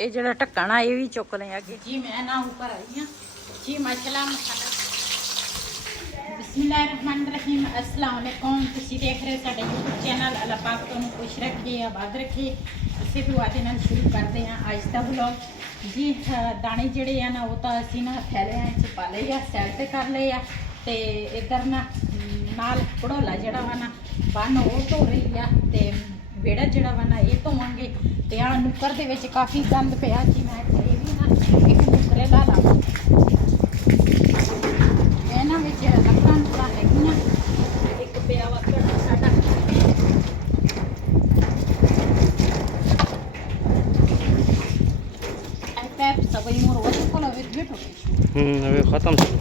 ये जरा ढक्कन आ ये भी चुक लें अगे जी। मैं ना ऊपर आई हाँ जी। माशाल्लाह बिस्मिल्लाहिर्रहमानिर्रहीम अस्सलाम वालेकुम। तुसीं देख रहे साडा यूट्यूब चैनल। अल्लाह पाक तुहानूं खुश रखे आबाद रखे। इसे दुआ दे नाल शुरू करते हैं अज का व्लॉग जी। दाने जिहड़े आ ना वो तो असीं ना थैलियां च पा लए आ, साइड ते कर लए आ। ते इधर ना नाल घड़ोला जिहड़ा वा ना बन वो धो रही आ ते बेड़ा जिहड़ा वा ना ये धोवांगे। ते आ नुक्कर दे विच काफ़ी गंद पिया जी। मैं ये भी ना एक नुक्करे ला ला ਇਹਨਾਂ ਵਿੱਚ ਲੱਤਾਂ ਨੂਰਾਂ ਹੈਗੀਆਂ। ਇੱਕ ਪਿਆ ਵਾ ਘੜਾ ਸਾਡਾ ਇਹ ਪੈਪ ਸਭ ਹੀ ਮੋਰ ਉਹ ਕੋਲ ਵੇ ਬੈਠੋ अभी ख़त्म चलो।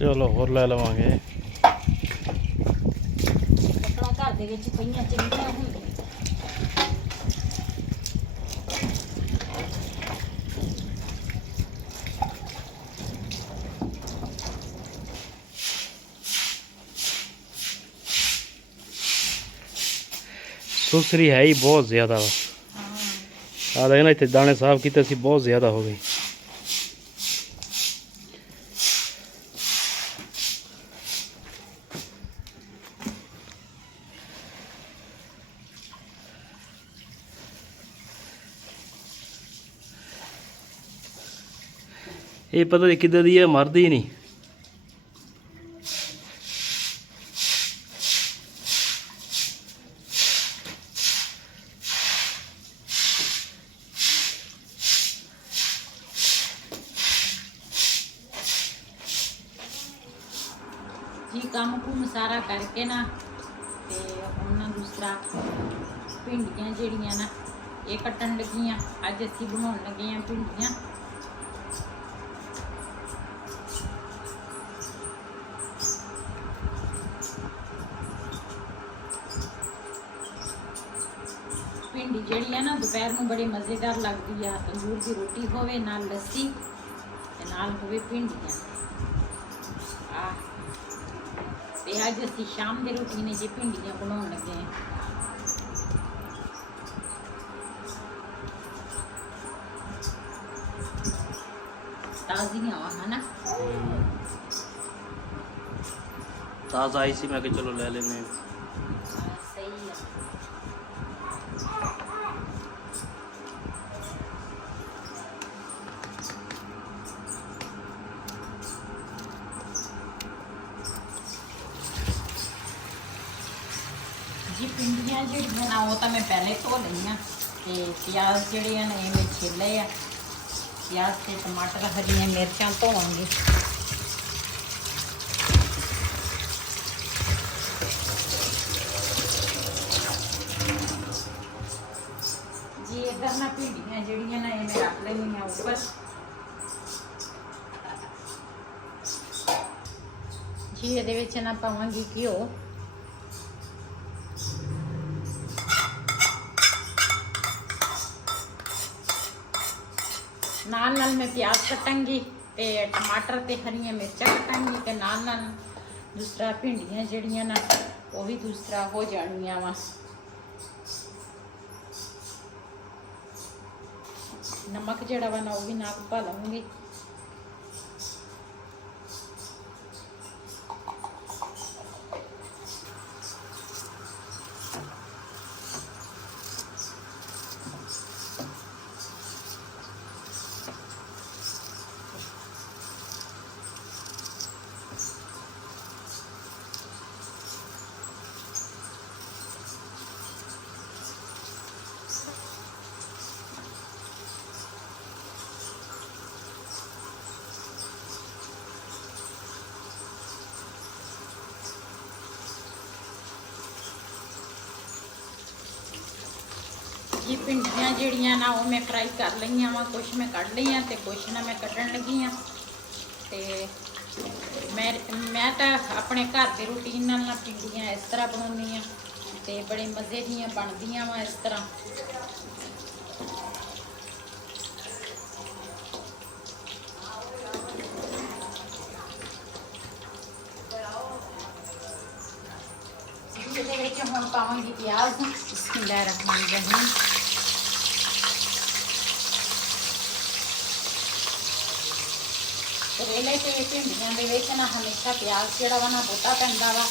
चलो होर ले लवांगे। ਲੱਕੜਾਂ ਘਰ ਦੇ ਵਿੱਚ ਪਈਆਂ ਚੰਗੀਆਂ ਹੁੰਦੀਆਂ। सुसरी है ही बहुत ज़्यादा वा। आ देख ना इतने दाने साफ किए सी बहुत ज़्यादा हो गई। ये पता नहीं किधर दी है, मरदी ही नहीं। जी काम कुम सारा करके ना ते हुण ना दूसरा भिंडियां जिहड़ियां ना ये कट्टन लगियां। अज असीं बनाउण लगे हां भिंडियां। भिंडी जिहड़ी है ना दोपहर में बड़ी मज़ेदार लगती है। तंदूर की रोटी होवे नाल लस्सी ते नाल होवे भिंडियां। ते अज असीं शाम के रोटी ने जी भिंडियां बनाउण लगे हैं। ताज़ियां वा है ना ताज़ा आई सी, मैं कि चलो ले लेने। सही है। जी भिंडियां जिहड़ियां ना वो तो मैं पहले धो लईआं ते प्याज जिहड़े ने मैं छिले आ। प्याज ते टमाटर हरियां मिर्चां धोवांगे। जी इधर ना भिंडियां जिहड़ियां ना मैं रख लईआं ऊपर। जी इहदे विच ना पावांगी घिओ। नाल नाल मैं प्याज कटांगी ते टमाटर ते हरियां मिर्चां कटांगी ते नाल नाल दूसरा भिंडियां जिहड़ियां ना वो भी दूसरा हो जानियां वा। नमक जिहड़ा वा ना वो भी नाल पा लूंगी। ਜੀ ਭਿੰਡੀਆਂ ਜਿਹੜੀਆਂ ਨਾ ਉਹ ਮੈਂ ਫਰਾਈ ਕਰ ਲਈਆਂ ਵਾ, ਕੁਛ ਮੈਂ ਕੱਢ ਲਈਆਂ ਤੇ ਕੁਛ ਨਾ ਮੈਂ ਕੱਢਣ ਲੱਗੀ ਆ। ਤੇ ਮੈਂ ਤਾਂ ਆਪਣੇ ਘਰ ਦੇ ਰੂਟੀਨ ਨਾਲ ਨਾ ਭਿੰਡੀਆਂ ਇਸ ਤਰ੍ਹਾਂ ਬਣਾਉਂਦੀ ਆ ਤੇ ਬੜੇ ਮਜ਼ੇ ਦੀਆਂ ਬਣਦੀਆਂ ਵਾ ਇਸ ਤਰ੍ਹਾਂ। ਇਹਦੇ ਵਿੱਚ ਹੁਣ ਪਾਵਾਂਗੀ ਪਿਆਜ਼। ਬਿਸਮਿल्लाहिर्रहमानिर्रहीम। ਕਰੇਲੇ ਤੇ ਭਿੰਡੀਆਂ ਦੇ ਵਿੱਚ ਨਾ ਹਮੇਸ਼ਾ ਪਿਆਜ਼ ਜਿਹੜਾ ਵਾ ਨਾ ਬਹੁਤਾ ਪੈਂਦਾ ਵਾ,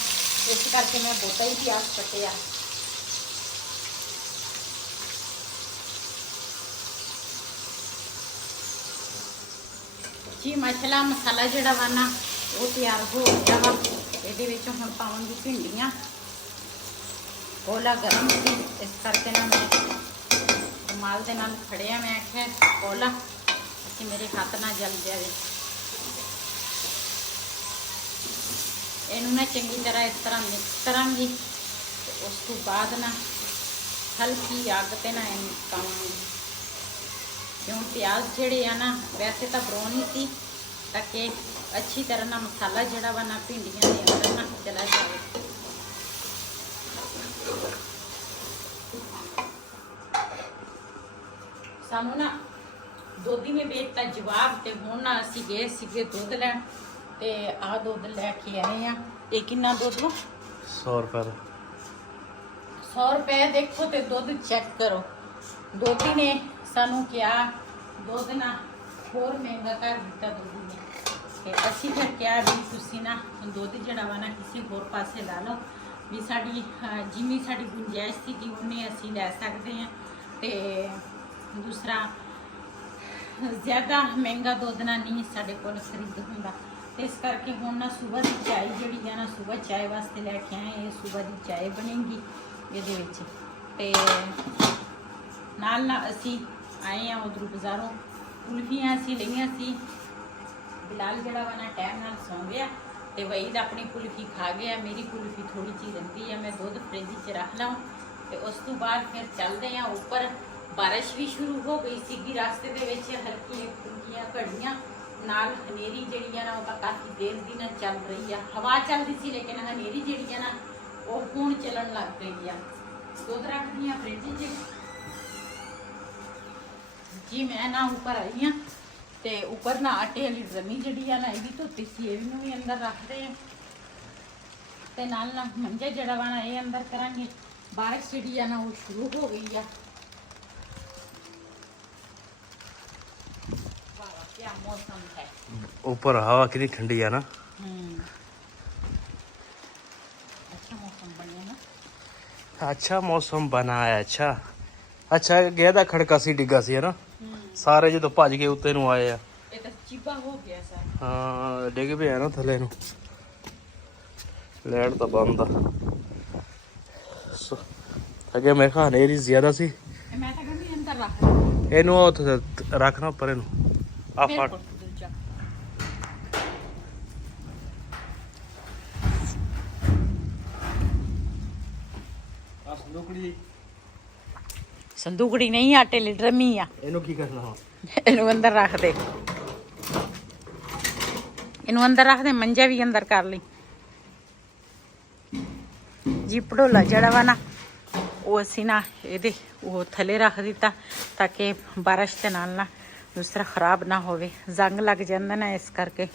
ਇਸ ਕਰਕੇ ਮੈਂ ਬਹੁਤਾ ਹੀ ਪਿਆਜ਼ ਕੱਟਿਆ। ਜੀ ਮਸਾਲਾ ਜਿਹੜਾ ਵਾ ਨਾ ਉਹ ਤਿਆਰ ਹੋ ਗਿਆ ਵਾ। ਇਹਦੇ ਵਿੱਚ ਹੁਣ ਪਾਵਾਂਗੀ ਭਿੰਡੀਆਂ। ਕੋਲਾ ਗਰਮ ਸੀ ਇਸ ਕਰਕੇ ਨਾ ਮੈਂ ਰੁਮਾਲ ਦੇ ਨਾਲ ਫੜਿਆ। ਮੈਂ ਆਖਿਆ ਕੋਲਾ ਕਿ ਮੇਰੇ ਹੱਥ ਨਾ ਜਲ ਜਾਵੇ। ਇਹਨੂੰ ਮੈਂ ਚੰਗੀ ਤਰ੍ਹਾਂ ਇਸ ਤਰ੍ਹਾਂ ਮਿਕਸ ਕਰਾਂਗੀ ਤੇ ਉਸ ਤੋਂ ਬਾਅਦ ਨਾ ਹਲਕੀ ਅੱਗ ਤੇ ਨਾ ਇਹਨੂੰ ਪਾਵਾਂਗੀ। ਕਿਉਂ ਪਿਆਜ਼ ਜਿਹੜੇ ਆ ਨਾ ਵੈਸੇ ਤਾਂ ਬਰਾਊਨ ਹੀ ਸੀ, ਤਾਂ ਕਿ ਅੱਛੀ ਤਰ੍ਹਾਂ ਨਾਲ ਮਸਾਲਾ ਜਿਹੜਾ ਵਾ ਨਾ ਭਿੰਡੀਆਂ ਦੇ ਅੰਦਰ ਨਾ ਚਲਾ ਜਾਵੇ। ਸਾਨੂੰ ਨਾ ਦੋਧੀ ਨੇ ਵੇਚਤਾ ਜਵਾਬ, ਤੇ ਹੁਣ ਨਾ ਅਸੀਂ ਗਏ ਸੀਗੇ ਦੁੱਧ ਲੈਣ ਤੇ ਆਹ ਦੁੱਧ ਲੈ ਕੇ ਆਏ ਆ। ਇਹ ਕਿੰਨਾ ਦੁੱਧ ਵਾ? 100 ਰੁਪਏ ਦਾ। 100 ਰੁਪਏ ਦੇਖੋ ਤੇ ਦੁੱਧ ਚੈੱਕ ਕਰੋ। ਦੋਧੀ ਨੇ ਸਾਨੂੰ ਕਿਹਾ ਦੁੱਧ ਨਾ ਹੋਰ ਮਹਿੰਗਾ ਕਰ ਦਿੱਤਾ ਦੋਧੀ ਨੇ, ਤੇ ਅਸੀਂ ਫਿਰ ਕਿਹਾ ਵੀ ਤੁਸੀਂ ਨਾ ਦੁੱਧ ਜਿਹੜਾ ਵਾ ਨਾ ਕਿਸੇ ਹੋਰ ਪਾਸੇ ਲਾ ਲਓ, ਵੀ ਸਾਡੀ ਜਿੰਨੀ ਸਾਡੀ ਗੁੰਜਾਇਸ਼ ਸੀਗੀ ਉਹਨੇ ਅਸੀਂ ਲੈ ਸਕਦੇ ਹਾਂ। ਤੇ ਦੂਸਰਾ ਜ਼ਿਆਦਾ ਮਹਿੰਗਾ ਦੁੱਧ ਨਾ ਨਹੀਂ ਸਾਡੇ ਕੋਲ ਖਰੀਦ ਹੁੰਦਾ, ਤੇ ਇਸ ਕਰਕੇ ਹੁਣ ਨਾ ਸਵੇਰ ਦੀ ਚਾय ਜਿਹੜੀ ਆ ਨਾ ਸਵੇਰ ਚਾय ਵਾਸਤੇ ਲੈ ਕੇ ਆਏ। ਇਹ ਸਵੇਰ ਦੀ ਚਾय ਬਣੇਗੀ ਇਹਦੇ ਵਿੱਚ। ਤੇ ਨਾਲ ਅਸੀਂ ਆਏ ਆ ਉਧਰੋਂ ਬਾਜ਼ਾਰੋਂ ਕੁਲਫੀਆਂ ਅਸੀਂ ਲਈਆਂ ਸੀ। ਬਿਲਾਲ ਜਿਹੜਾ ਵਾ ਨਾ ਟਾਈਮ ਨਾਲ ਸੌਂ ਗਿਆ ਤੇ ਵਹੀਦ ਆਪਣੀ ਕੁਲਫੀ ਖਾ ਗਿਆ। ਮੇਰੀ ਕੁਲਫੀ ਥੋੜੀ ਜਿਹੀ ਰਹਿੰਦੀ ਆ, ਮੈਂ ਦੁੱਧ ਫ੍ਰਿਜ 'ਚ ਰੱਖ ਲਾਂ ਤੇ ਉਸ ਤੋਂ ਬਾਅਦ ਫਿਰ ਚੱਲਦੇ ਆ ਉੱਪਰ। ਬਾਰਿਸ਼ ਵੀ ਸ਼ੁਰੂ ਹੋ ਗਈ ਸੀਗੀ ਰਸਤੇ ਦੇ ਵਿੱਚ, ਹਲਕੀ ਹਲਕੀਆਂ ਘੜੀਆਂ ਨਾਲ ਹਨੇਰੀ ਜਿਹੜੀ ਆ ਨਾ ਉਹ ਤਾਂ ਕਾਫੀ ਦੇਰ ਦੀ ਨਾ ਚੱਲ ਰਹੀ ਆ। ਹਵਾ ਚੱਲਦੀ ਸੀ ਲੇਕਿਨ ਹਨੇਰੀ ਜਿਹੜੀ ਆ ਨਾ ਉਹ ਹੁਣ ਚੱਲਣ ਲੱਗ ਗਈ ਆ। ਦੁੱਧ ਰੱਖਦੀ ਆ ਫ੍ਰਿਜ 'ਚ ਜੀ। ਮੈਂ ਨਾ ਉੱਪਰ ਆਈ ਆ ਤੇ ਉੱਪਰ ਨਾ ਆਟੇ ਵਾਲੀ ਡਰਮੀ ਜਿਹੜੀ ਆ ਨਾ ਇਹ ਵੀ ਧੋਤੀ ਸੀ, ਇਹਨੂੰ ਵੀ ਅੰਦਰ ਰੱਖਦੇ ਆ ਤੇ ਨਾਲ ਨਾ ਮੰਜਾ ਜਿਹੜਾ ਵਾ ਨਾ ਇਹ ਅੰਦਰ ਕਰਾਂਗੇ। ਬਾਰਿਸ਼ ਜਿਹੜੀ ਆ ਨਾ ਉਹ ਸ਼ੁਰੂ ਹੋ ਗਈ ਆ। क्या मौसम है। ऊपर हवा कितनी ठंडी है ना। अच्छा मौसम बने ना। अच्छा मौसम बना है। अच्छा गया था खड़का सी डिग्गा सी है ना। सारे जो भज के उत्ते नूं आए आ। ये तो चिब्बा हो गया सा। हाँ डिग पे है ना थले नूं। लाइट तो बंद आ। अगे मैं कहा हनेरी ज्यादा सी। मैं तो कहंदी अंदर रख। ਇਹਨੂੰ ਉੱਥੇ ਰੱਖਣਾ ਉੱਪਰ ਇਹਨੂੰ ਆ ਫੜ। ਸੰਦੂਕੜੀ ਨਹੀਂ ਆਟੇ ਲਈ ਡਰਮੀ ਆ। ਇਹਨੂੰ ਕੀ ਕਰਨਾ ਹੁਣ? ਇਹਨੂੰ ਅੰਦਰ ਰੱਖ ਦੇ। ਇਹਨੂੰ ਅੰਦਰ ਰੱਖ ਦੇ। ਮੰਜਾ ਵੀ ਅੰਦਰ ਕਰ ਲਈ ਜੀ। ਪੜੋਲਾ ਜਿਹੜਾ ਵਾ ਨਾ ਉਹ ਅਸੀਂ ਨਾ ਇਹਦੇ ਉਹ ਥੱਲੇ ਰੱਖ ਦਿੱਤਾ ਤਾਂ ਕਿ ਬਾਰਿਸ਼ ਦੇ ਨਾਲ ਨਾ ਦੂਸਰਾ ਖਰਾਬ ਨਾ ਹੋਵੇ। ਜ਼ੰਗ ਲੱਗ ਜਾਂਦਾ ਨਾ ਇਸ ਕਰਕੇ।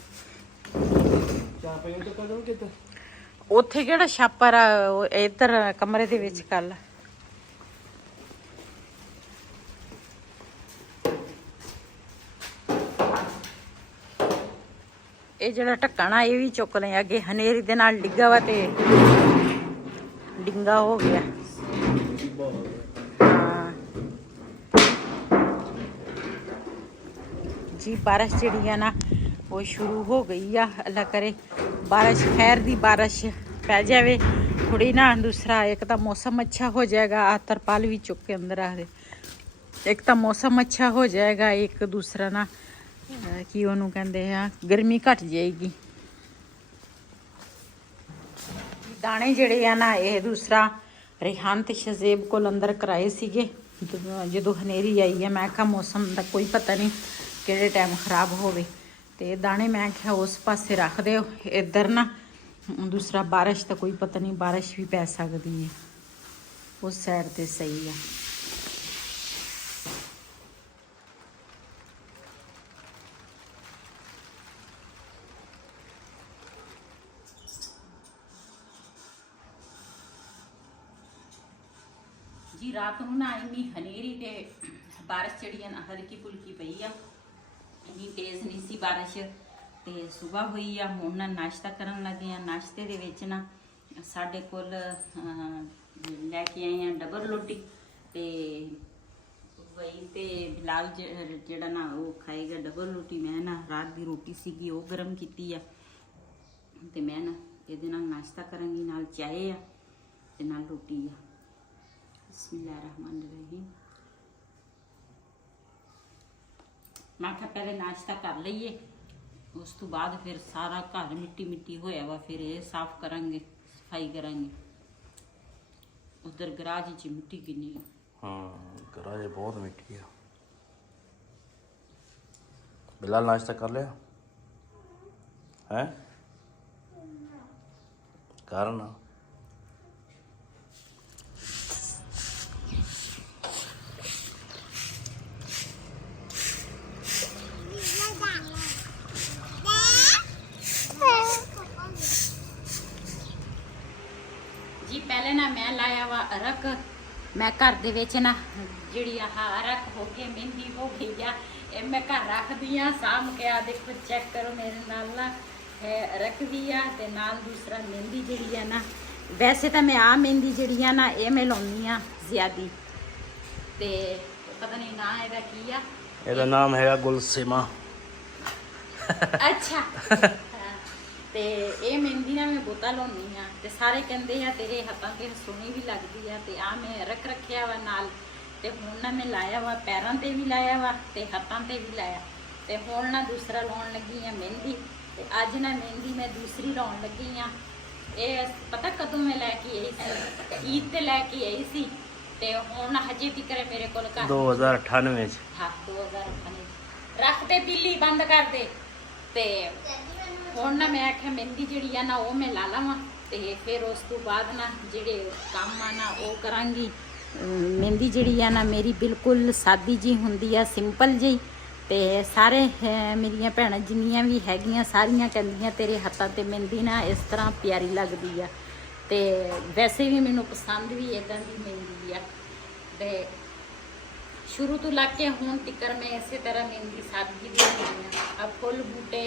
ਉੱਥੇ ਕਿਹੜਾ ਛਾਪਰ ਆ, ਇੱਧਰ ਕਮਰੇ ਦੇ ਵਿੱਚ ਕਰ ਲਾ। ਇਹ ਜਿਹੜਾ ਢੱਕਣ ਆ ਇਹ ਵੀ ਚੁੱਕ ਲਿਆ। ਅੱਗੇ ਹਨੇਰੀ ਦੇ ਨਾਲ ਡਿੱਗਾ ਵਾ ਤੇ ਡਿੰਗਾ ਹੋ ਗਿਆ। ਹਾਂ ਜੀ ਬਾਰਿਸ਼ ਜਿਹੜੀ ਆ ਨਾ ਉਹ ਸ਼ੁਰੂ ਹੋ ਗਈ ਆ। ਅੱਲਾ ਕਰੇ ਬਾਰਿਸ਼ ਖੈਰ ਦੀ ਬਾਰਿਸ਼ ਪੈ ਜਾਵੇ ਥੋੜੀ ਨਾ। ਦੂਸਰਾ ਇੱਕ ਤਾਂ ਮੌਸਮ ਅੱਛਾ ਹੋ ਜਾਏਗਾ। ਆ ਤਰਪਾਲ ਵੀ ਚੁੱਕ ਕੇ ਅੰਦਰ ਰੱਖ ਦੇ। ਇੱਕ ਤਾਂ ਮੌਸਮ ਅੱਛਾ ਹੋ ਜਾਏਗਾ, ਇੱਕ ਦੂਸਰਾ ਨਾ ਕੀ ਉਹਨੂੰ ਕਹਿੰਦੇ ਆ ਗਰਮੀ ਘਟ ਜਾਏਗੀ। ਦਾਣੇ ਜਿਹੜੇ ਆ ਨਾ ਇਹ ਦੂਸਰਾ ਰਿਹਾਨ ਤੇ ਸ਼ਜ਼ੇਬ ਕੋਲ ਅੰਦਰ ਕਰਾਏ ਸੀਗੇ ਜਦੋਂ ਹਨੇਰੀ ਆਈ ਹੈ ਮੈਂ ਕਿਹਾ ਮੌਸਮ ਦਾ ਕੋਈ ਪਤਾ ਨਹੀਂ ਕਿਹੜੇ ਟਾਈਮ ਖਰਾਬ ਹੋਵੇ, ਤੇ ਦਾਣੇ ਮੈਂ ਕਿਹਾ ਉਸ ਪਾਸੇ ਰੱਖ ਦਿਓ। ਇੱਧਰ ਨਾ ਦੂਸਰਾ ਬਾਰਿਸ਼ ਦਾ ਕੋਈ ਪਤਾ ਨਹੀਂ, ਬਾਰਿਸ਼ ਵੀ ਪੈ ਸਕਦੀ ਹੈ, ਉਸ ਸਾਈਡ ਤੇ ਸਹੀ ਆ। ਜੀ ਰਾਤ ਨੂੰ ਨਾ ਇੰਨੀ ਹਨੇਰੀ ਤੇ ਬਾਰਿਸ਼ ਜਿਹੜੀ ਆ ਨਾ ਹਲਕੀ ਫੁਲਕੀ ਪਈ ਆ, ਇੰਨੀ ਤੇਜ਼ ਨਹੀਂ ਸੀ ਬਾਰਿਸ਼। ਤੇ ਸਵੇਰ ਹੋਈ ਆ, ਹੁਣ ਨਾ ਨਾਸ਼ਤਾ ਕਰਨ ਲੱਗੇ ਆ। ਨਾਸ਼ਤੇ ਦੇ ਵਿੱਚ ਨਾ ਸਾਡੇ ਕੋਲ ਲੈ ਕੇ ਆਏ ਆ ਡਬਲ ਰੋਟੀ, ਤੇ ਵਈ ਤੇ ਬਿਲਾਲ ਜਿਹੜਾ ਨਾ ਉਹ ਖਾਏਗਾ ਡਬਲ ਰੋਟੀ। ਮੈਂ ਨਾ ਰਾਤ ਦੀ ਰੋਟੀ ਸੀਗੀ ਉਹ ਗਰਮ ਕੀਤੀ ਆ, ਤੇ ਮੈਂ ਨਾ ਇਹਦੇ ਨਾਲ ਨਾਸ਼ਤਾ ਕਰਾਂਗੀ, ਨਾਲ ਚਾਹ ਆ ਤੇ ਨਾਲ ਰੋਟੀ ਆ। ਬਿਸਮਿल्लाहिर्रहमानिर्रहीम। मैं क्या पहले नाश्ता कर लीए, उस तो बाद फिर सारा घर मिट्टी मिट्टी होया वा, फिर ये साफ करांगे, सफाई करांगे। उधर गराज च मिट्टी किन्नी है। हाँ गराज बहुत मिट्टी है। बिलाल नाश्ता कर लिया है? करना जी पहले ना मैं लाया वा अरक। मैं घर दे विच ना जिहड़ी आह अरक हो गई, मेहंदी हो गई आ, ये मैं घर रख दी आ साम के। आ देखो चेक करो मेरे नाल ना अरक भी आ ते नाल दूसरा मेहंदी जिहड़ी है ना। वैसे तो मैं आ मेहंदी जिहड़ी आ ना ये मैं लाउनी आ ज़्यादा, ते पता नहीं ना ਇਹਦਾ ਕੀ ਆ। ਇਹਦਾ ਨਾਮ ਹੈਗਾ ਗੁਲਸਿਮਾ। अच्छा ਤੇ ਇਹ ਮਹਿੰਦੀ ਨਾ ਮੈਂ ਬਹੁਤਾ ਲਾਉਣੀ ਆ, ਤੇ ਸਾਰੇ ਕਹਿੰਦੇ ਆ ਤੇਰੇ ਹੱਥਾਂ ਤੇ ਸੋਹਣੀ ਵੀ ਲੱਗਦੀ ਆ। ਤੇ ਆ ਮੈਂ ਰੱਖਿਆ ਵਾ ਨਾਲ, ਤੇ ਹੁਣ ਨਾ ਮੈਂ ਲਾਇਆ ਵਾ ਪੈਰਾਂ ਤੇ ਵੀ ਲਾਇਆ ਵਾ ਤੇ ਹੱਥਾਂ ਤੇ ਵੀ ਲਾਇਆ, ਤੇ ਹੁਣ ਨਾ ਦੂਸਰਾ ਲਾਉਣ ਲੱਗੀ ਆ ਮਹਿੰਦੀ। ਤੇ ਅੱਜ ਨਾ ਮਹਿੰਦੀ ਮੈਂ ਦੂਸਰੀ ਲਾਉਣ ਲੱਗੀ ਆ। ਇਹ ਪਤਾ ਕਦੋਂ ਮੈਂ ਲੈ ਕੇ ਆਈ ਸੀ? ਈਦ ਤੇ ਲੈ ਕੇ ਆਈ ਸੀ, ਤੇ ਹੁਣ ਹਜੇ ਤੱਕ ਮੇਰੇ ਕੋਲ ਘਰ 2098 ਚ। ਹਾਂ 2098 ਰੱਖ ਤੇ ਦਿੱਲੀ ਬੰਦ ਕਰ ਦੇ। ਤੇ ਹੁਣ ਨਾ ਮੈਂ ਆਖਿਆ ਮਹਿੰਦੀ ਜਿਹੜੀ ਆ ਨਾ ਉਹ ਮੈਂ ਲਾ ਲਵਾਂ, ਤੇ ਫਿਰ ਉਸ ਤੋਂ ਬਾਅਦ ਨਾ ਜਿਹੜੇ ਕੰਮ ਆ ਨਾ ਉਹ ਕਰਾਂਗੀ। ਮਹਿੰਦੀ ਜਿਹੜੀ ਆ ਨਾ ਮੇਰੀ ਬਿਲਕੁਲ ਸਾਦੀ ਜੀ ਹੁੰਦੀ ਆ, ਸਿੰਪਲ ਜਿਹੀ। ਤੇ ਸਾਰੇ ਮੇਰੀਆਂ ਭੈਣਾਂ ਜਿੰਨੀਆਂ ਵੀ ਹੈਗੀਆਂ ਸਾਰੀਆਂ ਕਹਿੰਦੀਆਂ ਤੇਰੇ ਹੱਥਾਂ ਤੇ ਮਹਿੰਦੀ ਨਾ ਇਸ ਤਰ੍ਹਾਂ ਪਿਆਰੀ ਲੱਗਦੀ ਆ। ਤੇ ਵੈਸੇ ਵੀ ਮੈਨੂੰ ਪਸੰਦ ਵੀ ਇਦਾਂ ਦੀ ਮਹਿੰਦੀ ਆ। ਤੇ ਸ਼ੁਰੂ ਤੋਂ ਲੱਗ ਕੇ ਹੁਣ ਤੱਕ ਮੈਂ ਇਸੇ ਤਰ੍ਹਾਂ ਮਹਿੰਦੀ ਸਾਦਗੀ ਦੀ ਲਾਉਂਦੀ ਆ। ਆ ਫੁੱਲ ਬੂਟੇ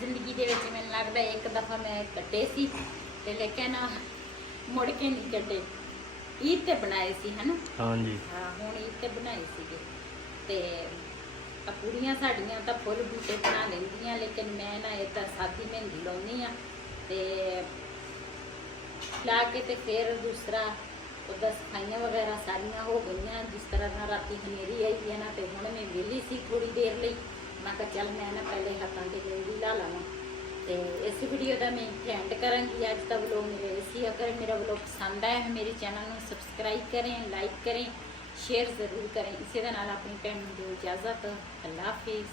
ਜ਼ਿੰਦਗੀ ਦੇ ਵਿੱਚ ਮੈਨੂੰ ਲੱਗਦਾ ਇੱਕ ਦਫਾ ਮੈਂ ਕੱਟੇ ਸੀ, ਤੇ ਲੇਕਿਨ ਮੁੜ ਕੇ ਨਹੀਂ ਕੱਟੇ। ਈਦ ਤੇ ਬਣਾਏ ਸੀ ਹਨਾ? ਹਾਂਜੀ ਹਾਂ, ਹੁਣ ਈਦ ਤੇ ਬਣਾਏ ਸੀਗੇ। ਤੇ ਕੁੜੀਆਂ ਸਾਡੀਆਂ ਤਾਂ ਫੁੱਲ ਬੂਟੇ ਬਣਾ ਲੈਂਦੀਆਂ, ਲੇਕਿਨ ਮੈਂ ਨਾ ਇਦਾਂ ਸਾਦੀ ਮਹਿੰਦੀ ਲਾਉਂਦੀ ਆ। ਤੇ ਲਾ ਕੇ ਤੇ ਫਿਰ ਦੂਸਰਾ ਉਹਦਾ ਸਫਾਈਆਂ ਵਗੈਰਾ ਸਾਰੀਆਂ ਹੋ ਗਈਆਂ। ਜਿਸ ਤਰ੍ਹਾਂ ਨਾਲ ਰਾਤੀ ਹਨੇਰੀ ਆਈ ਹੈ ਨਾ, ਤੇ ਹੁਣ ਮੈਂ ਵਿਹਲੀ ਸੀ ਥੋੜੀ ਦੇਰ ਲਈ। ਮੈਂ ਕਿਹਾ ਚੱਲ ਮੈਂ ਨਾ ਪਹਿਲੇ ਹੱਥਾਂ ਤੇ ਮਹਿੰਦੀ ਲਾ ਲਵਾਂ। ਤੇ ਇਸ ਵੀਡੀਓ ਦਾ ਮੈਂ ਇੱਥੇ ਐਂਡ ਕਰਾਂਗੀ। ਅੱਜ ਦਾ ਵਲੋਗ ਮੇਰਾ ਇਸੀ। ਅਗਰ ਮੇਰਾ ਵਲੋਗ ਪਸੰਦ ਆਇਆ ਹੈ ਮੇਰੇ ਚੈਨਲ ਨੂੰ ਸਬਸਕ੍ਰਾइब करें, लाइक करें, शेयर ज़रूर करें। इसी के नाल अपनी भैन को दो इजाज़त। अल्लाह हाफिज़।